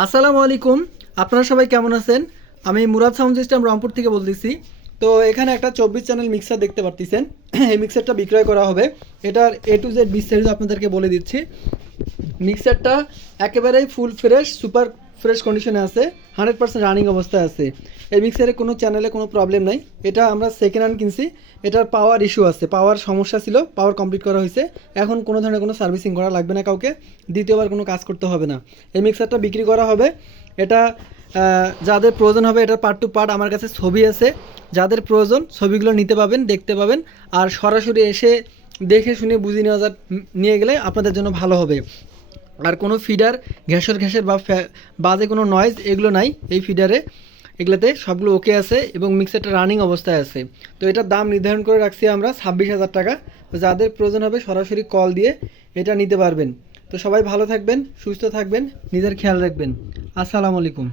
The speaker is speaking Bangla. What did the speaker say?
আসসালামু আলাইকুম। আপনারা সবাই কেমন আছেন? আমি মুরাদ সাউন্ড সিস্টেম রংপুর থেকে বলতেছি। তো এখানে একটা 24 চ্যানেল মিক্সার দেখতে পারতেছেন। এই মিক্সারটা বিক্রয় করা হবে। এটার এ টু জেড বিস্তারিত আপনাদেরকে বলে দিচ্ছি। মিক্সারটা একেবারেই ফুল ফ্রেশ, সুপার ফ্রেশ কন্ডিশনে আছে, 100% রানিং অবস্থায় আছে। এই মিক্সারে কোনো চ্যানেলে কোনো প্রবলেম নাই। এটা আমরা সেকেন্ড হ্যান্ড কিনছি। এটার পাওয়ার ইস্যু আছে, পাওয়ার সমস্যা ছিল, পাওয়ার কমপ্লিট করা হয়েছে। এখন কোনো ধরনের কোনো সার্ভিসিং করা লাগবে না কাউকে, দ্বিতীয়বার কোনো কাজ করতে হবে না। এই মিক্সারটা বিক্রি করা হবে। এটা যাদের প্রয়োজন হবে, এটার পার্ট টু পার্ট আমার কাছে ছবি আছে। যাদের প্রয়োজন ছবিগুলো নিতে পাবেন, দেখতে পাবেন। আর সরাসরি এসে দেখে শুনে বুঝে নিয়ে গেলে আপনাদের জন্য ভালো হবে। আর কোনো ফিডার ঘ্যাসের বা বাজে কোনো নয়েজ এগুলো নাই এই ফিডারে। এগুলোতে সবগুলো ওকে আছে এবং মিক্সারটা রানিং অবস্থায় আছে। তো এটার দাম নির্ধারণ করে রাখছি আমরা 26,000 টাকা। তো যাদের প্রয়োজন হবে সরাসরি কল দিয়ে এটা নিতে পারবেন। তো সবাই ভালো থাকবেন, সুস্থ থাকবেন, নিজের খেয়াল রাখবেন। আসসালামু আলাইকুম।